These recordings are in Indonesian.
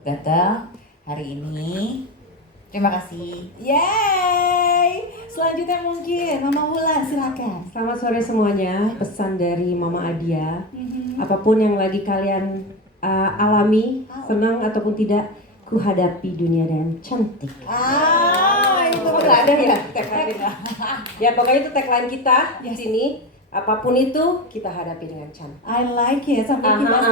datang hari ini. Terima kasih. Yeay! Selanjutnya mungkin Mama Wulan, silakan. Selamat sore semuanya. Pesan dari Mama Adia. Apapun yang lagi kalian alami, senang ataupun tidak, ku hadapi dunia dengan cantik. Itu Nggak ada ya tagline. Ya pokoknya itu tagline kita di sini. Apapun itu kita hadapi dengan cantik. I like it. Sampai kita.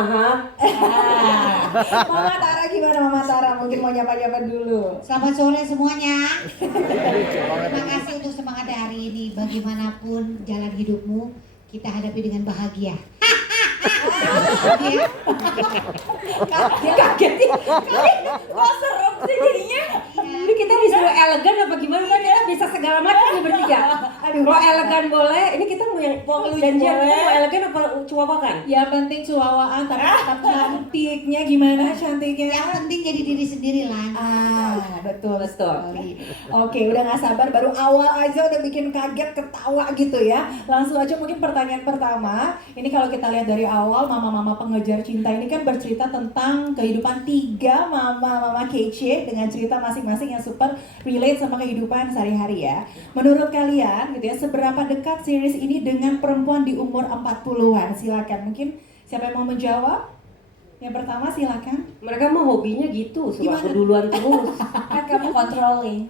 Mama Tara gimana Mama Tara? Mungkin mau nyapa-nyapa dulu. Selamat sore semuanya. Terima kasih untuk semangatnya hari ini. Bagaimanapun jalan hidupmu, kita hadapi dengan bahagia. Kaget nih. Kok serem sih jadinya? Ini kita disuruh elegan apa gimana kan? Kita bisa segala macam nih bertiga. Kalau elegan boleh, ini kita mau yang janjian kita mau elegan apa cuawakan? Ya penting cuawaan tapi tetap cantiknya gimana cantiknya? Yang penting jadi diri sendiri lah. Betul. Betul. Oke, udah gak sabar, baru awal aja udah bikin kaget ketawa gitu ya. Langsung aja mungkin pertanyaan pertama. Ini kalau kita lihat dari awal, mama-mama pengejar cinta ini kan bercerita tentang kehidupan tiga mama-mama kece dengan cerita masing-masing yang super relate sama kehidupan sehari-hari ya. Menurut kalian gitu ya, seberapa dekat series ini dengan perempuan di umur 40-an? Silakan, mungkin siapa yang mau menjawab? Yang pertama silakan. Mereka mah hobinya gitu, suka keduluan terus. Kan kamu controlling.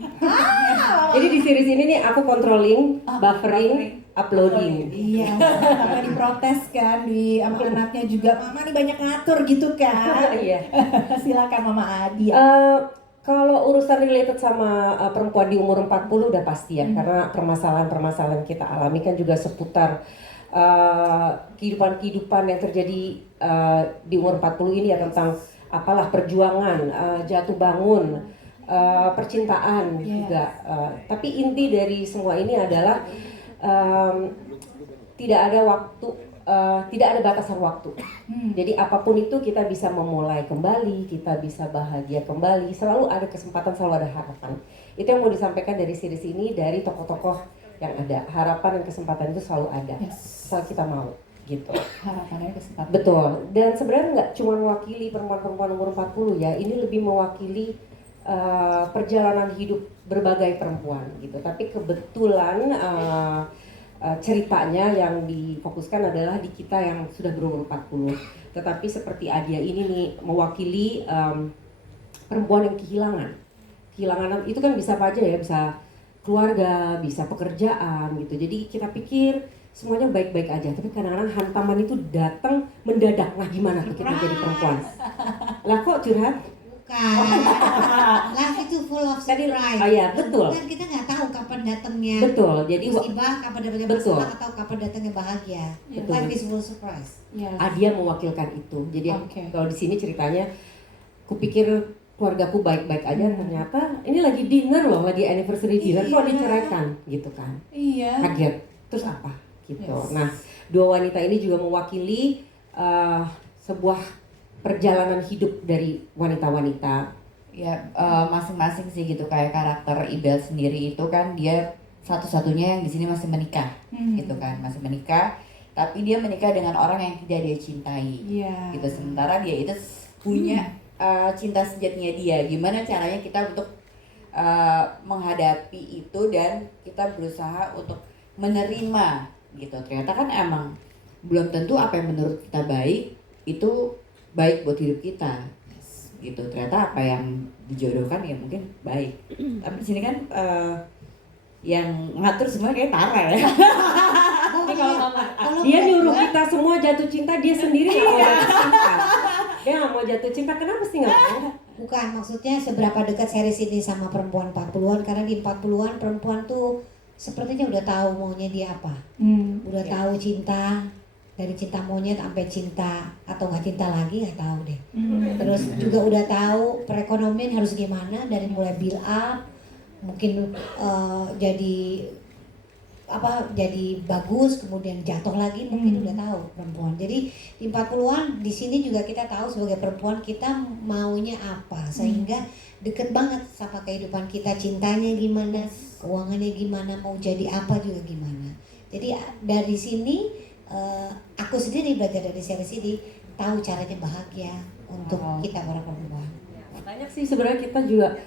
Jadi di series ini nih aku controlling, buffering, uploading. Iya, sampai diprotes kan di sama anaknya juga. Mama nih banyak ngatur gitu kan. Iya. Silakan Mama Adia. Kalau urusan related sama perempuan di umur 40 udah pasti ya, karena permasalahan-permasalahan kita alami kan juga seputar kehidupan-kehidupan yang terjadi di umur 40 ini ya, tentang apalah perjuangan, jatuh bangun, percintaan juga. Tapi inti dari semua ini adalah tidak ada waktu, tidak ada batasan waktu. Jadi apapun itu kita bisa memulai kembali, kita bisa bahagia kembali, selalu ada kesempatan, selalu ada harapan. Itu yang mau disampaikan dari series ini, dari tokoh-tokoh yang ada. Harapan dan kesempatan itu selalu ada, asal kita mau gitu. Harapannya kesempatan. Betul. Dan sebenarnya nggak cuma mewakili perempuan-perempuan umur 40 ya, ini lebih mewakili perjalanan hidup berbagai perempuan gitu. Tapi kebetulan ceritanya yang difokuskan adalah di kita yang sudah berumur 40. Tetapi seperti Adia ini nih mewakili perempuan yang kehilangan itu kan bisa apa aja ya, bisa keluarga, bisa pekerjaan gitu. Jadi kita pikir semuanya baik-baik aja, tapi kadang-kadang hantaman itu datang mendadak. Nah gimana tuh kita jadi perempuan? Lah kok curhat? Bukan. Life itu full of surprise. Oh ya, betul. Dan kita nggak tahu kapan datangnya. Betul. Jadi musibah, kapan datangnya masalah, atau kapan datangnya bahagia. Betul. Life is full of surprise. Adia mewakilkan itu. Jadi kalau di sini ceritanya, kupikir keluargaku baik-baik aja, ternyata ini lagi dinner loh, lagi anniversary dinner, kok diceraikan gitu kan. Iya. Kaget, terus apa gitu. Nah, dua wanita ini juga mewakili sebuah perjalanan hidup dari wanita-wanita. Ya masing-masing sih gitu, kayak karakter Ibel sendiri itu kan dia satu-satunya yang di sini masih menikah, gitu kan, masih menikah. Tapi dia menikah dengan orang yang tidak dia cintai, gitu. Sementara dia itu punya cinta sejatinya dia. Gimana caranya kita untuk menghadapi itu dan kita berusaha untuk menerima gitu. Ternyata kan emang belum tentu apa yang menurut kita baik itu baik buat hidup kita gitu. Ternyata apa yang dijodohkan ya mungkin baik. Tapi di sini kan yang ngatur semua kayak Tara ya. Dia nyuruh kita semua jatuh cinta, dia sendiri nggak mau jatuh cinta. Dia nggak mau jatuh cinta, kenapa sih nggak mau? Bukan, maksudnya seberapa dekat series ini sama perempuan 40-an. Karena di 40-an perempuan tuh sepertinya udah tahu maunya dia apa. Udah tahu cinta, dari cinta monyet sampai cinta atau nggak cinta lagi nggak tahu deh. Terus juga udah tahu perekonomian harus gimana, dari mulai build up, mungkin jadi bagus, kemudian jatuh lagi, mungkin udah tahu perempuan. Jadi di 40-an di sini juga kita tahu sebagai perempuan kita maunya apa, sehingga deket banget sama kehidupan kita, cintanya gimana, keuangannya gimana, mau jadi apa juga gimana. Jadi dari sini aku sendiri belajar dari series ini, tahu caranya bahagia untuk kita para perempuan. sih sebenarnya kita juga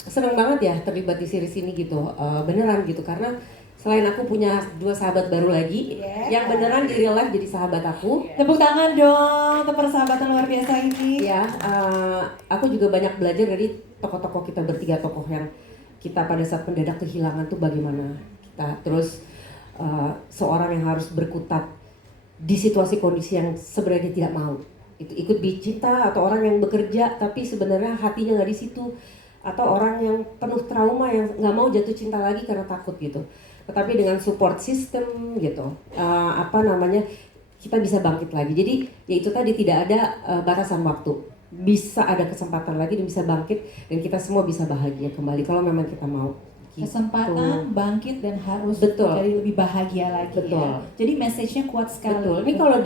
senang banget ya terlibat di series ini gitu, beneran gitu, karena selain aku punya 2 sahabat baru lagi yang beneran di real life jadi sahabat aku. Tepuk tangan dong untuk persahabatan luar biasa ini. Ya, aku juga banyak belajar dari tokoh-tokoh kita bertiga, tokoh yang kita pada saat mendadak kehilangan tuh bagaimana kita. Terus seorang yang harus berkutat di situasi kondisi yang sebenarnya tidak mau. Itu ikut cinta, atau orang yang bekerja tapi sebenarnya hatinya nggak di situ, atau orang yang penuh trauma yang nggak mau jatuh cinta lagi karena takut gitu. Tetapi dengan support system gitu, kita bisa bangkit lagi. Jadi ya itu tadi, tidak ada batasan waktu, bisa ada kesempatan lagi dan bisa bangkit, dan kita semua bisa bahagia kembali kalau memang kita mau. Gitu. Kesempatan bangkit dan harus Betul. jadi lebih bahagia lagi. Betul. Ya. Jadi message-nya kuat sekali. Betul. Ini kalau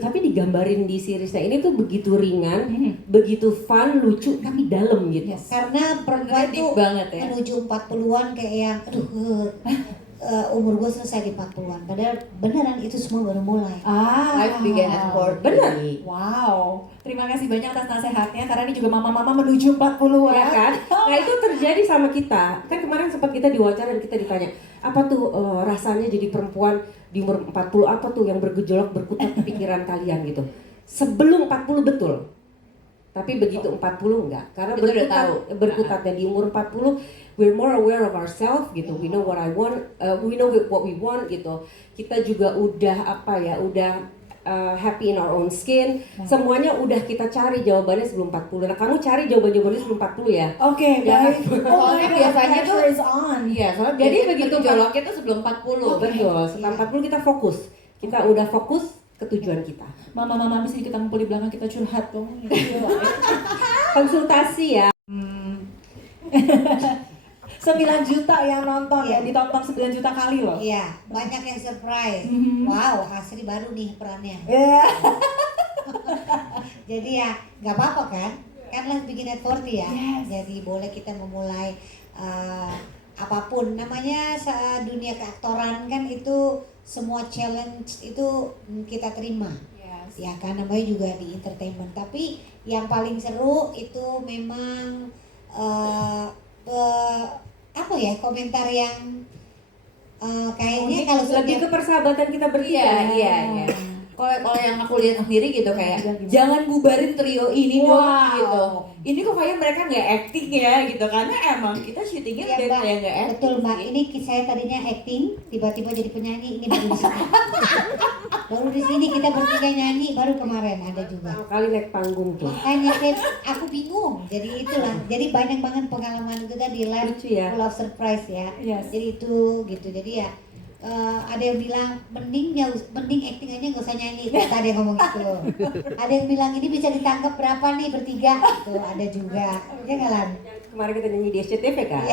tapi digambarin di seriesnya ini tuh begitu ringan, begitu fun, lucu, tapi dalam gitu. Yes. Karena perempuan Deep tuh banget ya. menuju 40-an kayak yang umur gue selesai di 40-an. Padahal beneran itu semua baru mulai. Life began at 40. Bener. Wow, terima kasih banyak atas nasihatnya, karena ini juga mama-mama menuju 40-an. Ya kan? Nah itu terjadi sama kita. Kan kemarin sempat kita diwawancara dan kita ditanya, apa tuh rasanya jadi perempuan di umur 40, apa tuh yang bergejolak berkutat di pikiran kalian gitu. Sebelum 40 betul. Tapi begitu 40 enggak. Karena Itu udah tahu. berkutatnya di umur 40, we're more aware of ourselves gitu. We know what I want, we know what we want gitu. Kita juga udah happy in our own skin. Semuanya udah kita cari jawabannya sebelum 40. Nah, kamu cari jawabannya sebelum 40 ya. Oke, Ya, baik. Soalnya biasanya tuh- pressure is on. Iya, soalnya Jadi jadi begitu begitu joloknya tuh sebelum 40. Betul, setelah 40 kita fokus. Kita udah fokus ke tujuan kita. Mama-mama bisa kita ngumpul di belakang, kita curhat dong. Konsultasi ya. 9 juta yang nonton ya, ditonton 9 juta kali loh. Iya, banyak yang surprise. Mhm. Wow, Asri baru nih perannya. Iya. Jadi ya nggak apa-apa kan? Kan Life Begin at 40 ya. Yes. Jadi boleh kita memulai apapun namanya dunia keaktoran kan, itu semua challenge itu kita terima. Yes. Ya kan, namanya juga di entertainment. Tapi yang paling seru itu memang apa ya, komentar yang kayaknya kalau Lebih ke persahabatan kita bertiga. Iya. Kalau yang aku lihat sendiri gitu kayak Gimana? jangan bubarin trio ini Wow. dong gitu. Ini kok kayak mereka nggak acting ya gitu, karena emang kita syutingnya Iya, udah Mbak. kayak nggak acting. Betul Mbak, ini saya tadinya acting, tiba-tiba jadi penyanyi, ini baru di sini. Baru di sini kita bertiga nyanyi, baru kemarin ada juga. Pertama kali naik panggung tuh. Makanya aku bingung, jadi itulah. Jadi banyak banget pengalaman itu tadi, live Lucu ya. full of surprise ya. Yes. Jadi itu gitu, jadi ya ada yang bilang mending acting aja nggak usah nyanyi, kata ada yang ngomong gitu. Ada yang bilang ini bisa ditangkap berapa nih bertiga, gitu ada juga. Ya nggak Lan? Kemarin kita nyanyi di SCTV kan.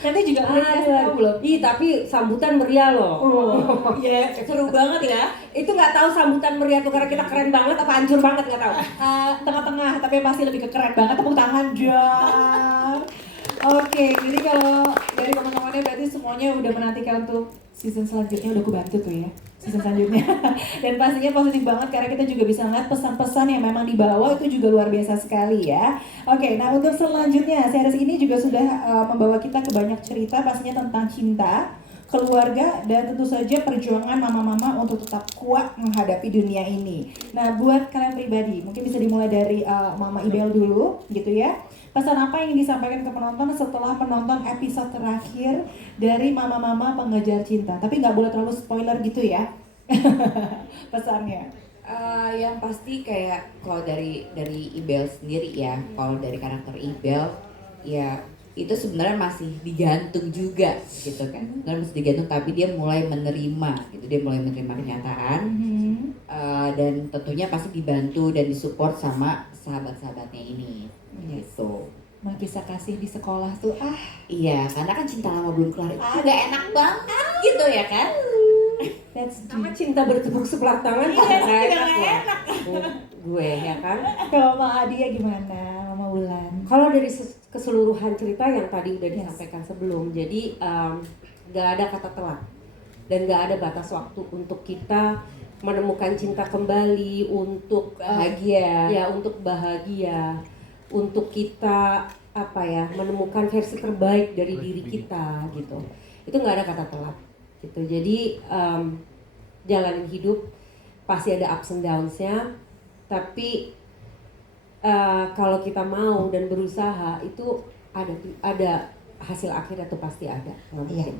Nanti juga boleh dikasih tahu belum? Ih, tapi sambutan meriah loh. Oh, iya, seru banget ya. Itu nggak tahu sambutan meriah tuh karena kita keren banget apa hancur banget, nggak tahu. Tengah-tengah, tapi masih lebih ke keren banget. Tepuk tangan, Jar. Oke, jadi kalau dari teman-temannya berarti semuanya udah menantikan untuk season selanjutnya, udah kebantu tuh ya season selanjutnya. Dan pastinya positif banget karena kita juga bisa ngeliat pesan-pesan yang memang dibawa itu juga luar biasa sekali ya. Oke, nah untuk selanjutnya series ini juga sudah membawa kita ke banyak cerita pastinya tentang cinta, keluarga, dan tentu saja perjuangan mama-mama untuk tetap kuat menghadapi dunia ini. Nah, buat kalian pribadi, mungkin bisa dimulai dari Mama Ibel dulu, gitu ya. Pesan apa yang disampaikan ke penonton setelah menonton episode terakhir dari Mama-Mama Pengejar Cinta? Tapi nggak boleh terlalu spoiler gitu ya, pesannya. Yang pasti kayak kalau dari Ibel sendiri ya, kalau dari karakter Ibel ya itu sebenarnya masih digantung juga gitu kan, sebenarnya masih digantung, tapi dia mulai menerima gitu, dia mulai menerima kenyataan. Dan tentunya pasti dibantu dan disupport sama sahabat-sahabatnya ini gitu. Bisa kasih di sekolah tuh Iya, karena kan cinta lama belum kelar itu nggak enak banget gitu ya kan. that's Sama cinta bertepuk sebelah tangan Iya, nggak nggak enak loh. Gue ya kan. Kalau Mama Adia gimana, Mama Wulan? Kalau dari keseluruhan cerita yang tadi udah Yes. disampaikan sebelum, jadi nggak ada kata telat dan nggak ada batas waktu untuk kita menemukan cinta kembali, untuk Bahagia. ya untuk bahagia, untuk kita apa ya, menemukan versi terbaik dari diri kita gitu. Itu nggak ada kata telat gitu. Jadi jalanin hidup pasti ada ups and downs-nya, tapi kalau kita mau dan berusaha itu ada hasil akhirnya tuh pasti ada, nggak mungkin.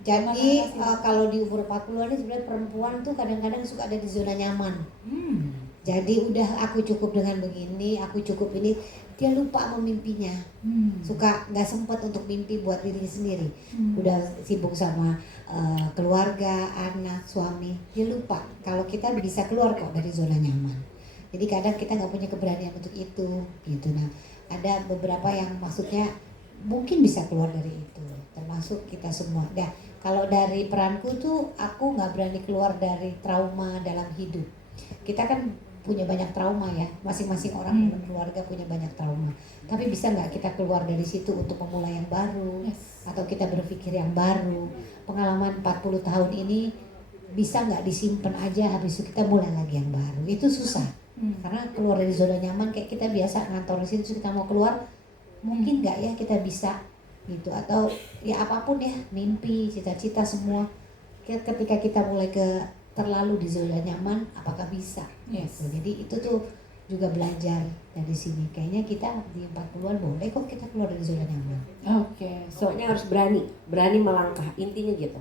Jadi kalau di umur 40-an ini sebenarnya perempuan tuh kadang-kadang suka ada di zona nyaman. Jadi udah aku cukup dengan begini, aku cukup ini, dia lupa memimpinya. Suka nggak sempat untuk mimpi buat dirinya sendiri. Udah sibuk sama keluarga, anak, suami, dia lupa kalau kita bisa keluar kok dari zona nyaman. Jadi kadang kita nggak punya keberanian untuk itu, gitu. Nah, ada beberapa yang maksudnya mungkin bisa keluar dari itu, termasuk kita semua. Nah, kalau dari peranku tuh aku nggak berani keluar dari trauma dalam hidup. Kita kan punya banyak trauma ya, masing-masing orang dalam keluarga punya banyak trauma. Tapi bisa nggak kita keluar dari situ untuk memulai yang baru, atau kita berpikir yang baru. Pengalaman 40 tahun ini bisa nggak disimpan aja, habis itu kita mulai lagi yang baru. Itu susah, karena keluar dari zona nyaman kayak kita biasa ngantor di situ, terus kita mau keluar, mungkin nggak ya kita bisa gitu. Atau ya apapun ya, mimpi, cita-cita semua, ketika kita mulai terlalu di zona nyaman, apakah bisa? Yes. Gitu. Jadi itu tuh juga belajar dari sini. Kayaknya kita di 40-an boleh kok kita keluar dari zona nyaman. Okay, Soalnya harus berani melangkah, intinya gitu.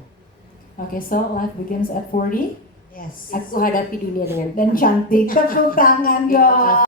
so life begins at 40 Yes. Aku hadapi dunia dengan dan cantik. Tepuk tangan dong.